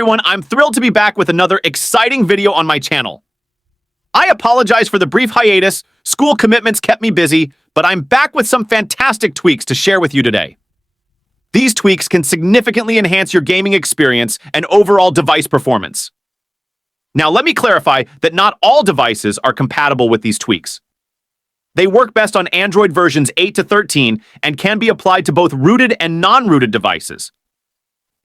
everyone, I'm thrilled to be back with another exciting video on my channel. I apologize for the brief hiatus, school commitments kept me busy, but I'm back with some fantastic tweaks to share with you today. These tweaks can significantly enhance your gaming experience and overall device performance. Now let me clarify that not all devices are compatible with these tweaks. They work best on Android versions 8 to 13 and can be applied to both rooted and non-rooted devices.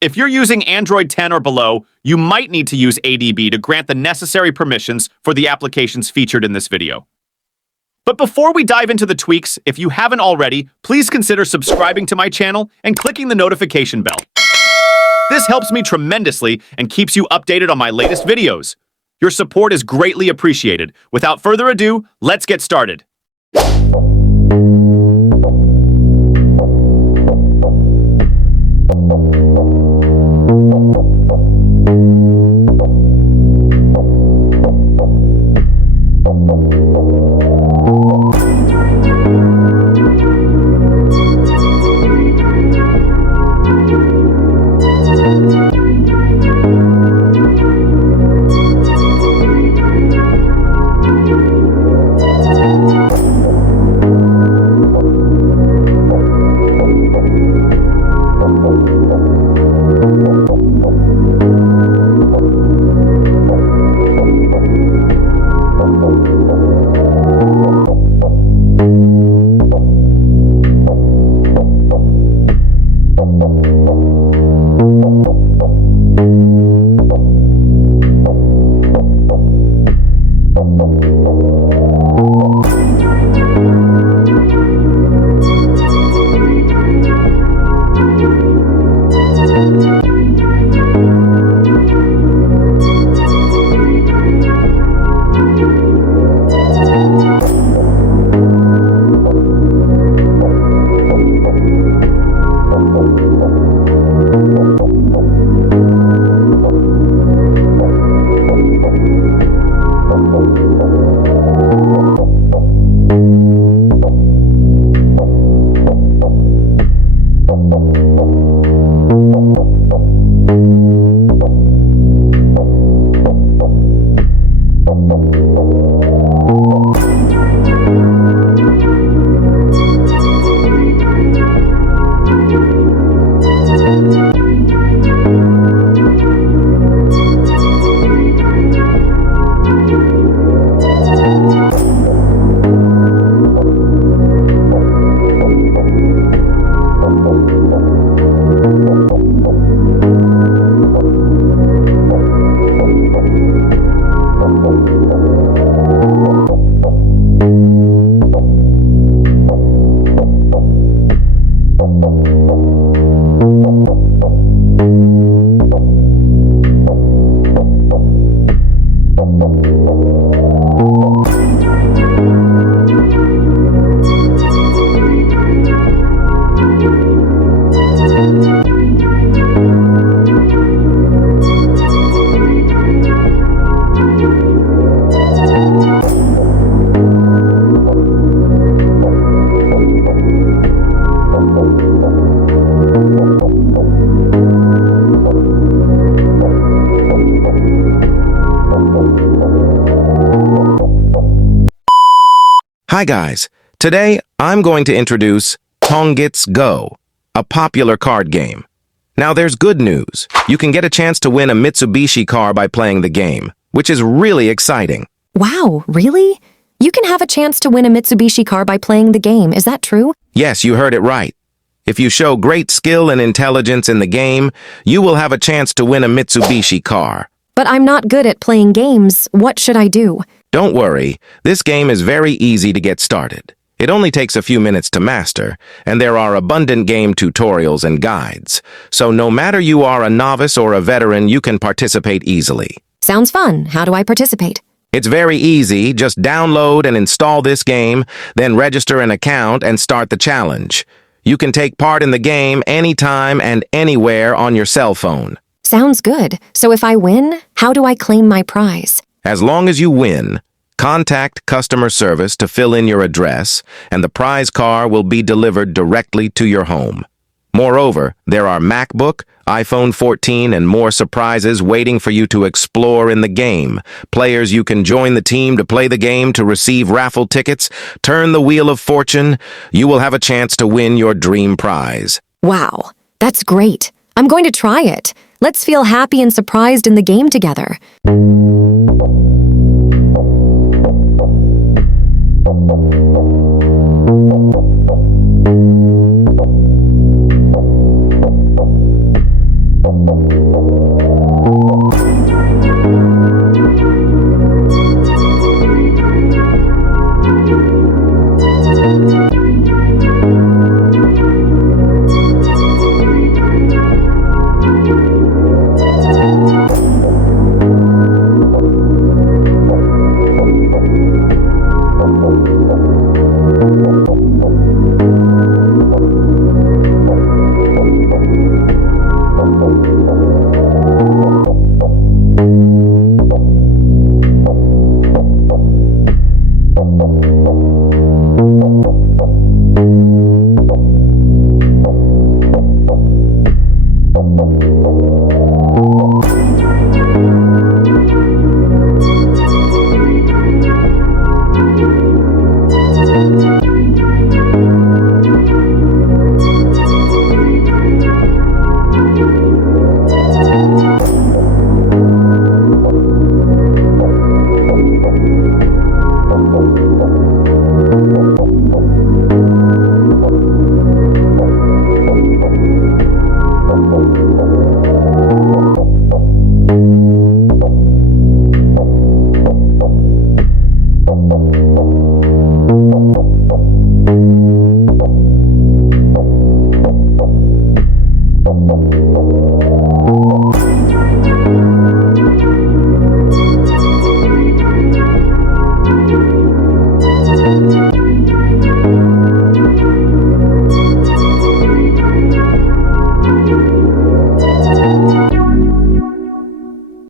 If you're using Android 10 or below, you might need to use ADB to grant the necessary permissions for the applications featured in this video. But before we dive into the tweaks, if you haven't already, please consider subscribing to my channel and clicking the notification bell. This helps me tremendously and keeps you updated on my latest videos. Your support is greatly appreciated. Without further ado, let's get started. Hi guys, today I'm going to introduce Tongits Go, a popular card game. Now there's good news. You can get a chance to win a Mitsubishi car by playing the game, which is really exciting. Wow, really? You can have a chance to win a Mitsubishi car by playing the game, is that true? Yes, you heard it right. If you show great skill and intelligence in the game, you will have a chance to win a Mitsubishi car. But I'm not good at playing games. What should I do? Don't worry, this game is very easy to get started. It only takes a few minutes to master, and there are abundant game tutorials and guides. So no matter you are a novice or a veteran, you can participate easily. Sounds fun. How do I participate? It's very easy. Just download and install this game, then register an account and start the challenge. You can take part in the game anytime and anywhere on your cell phone. Sounds good. So if I win, how do I claim my prize? As long as you win, contact customer service to fill in your address, and the prize car will be delivered directly to your home. Moreover, there are MacBook, iPhone 14, and more surprises waiting for you to explore in the game. Players, you can join the team to play the game to receive raffle tickets, turn the wheel of fortune. You will have a chance to win your dream prize. Wow, that's great. I'm going to try it. Let's feel happy and surprised in the game together.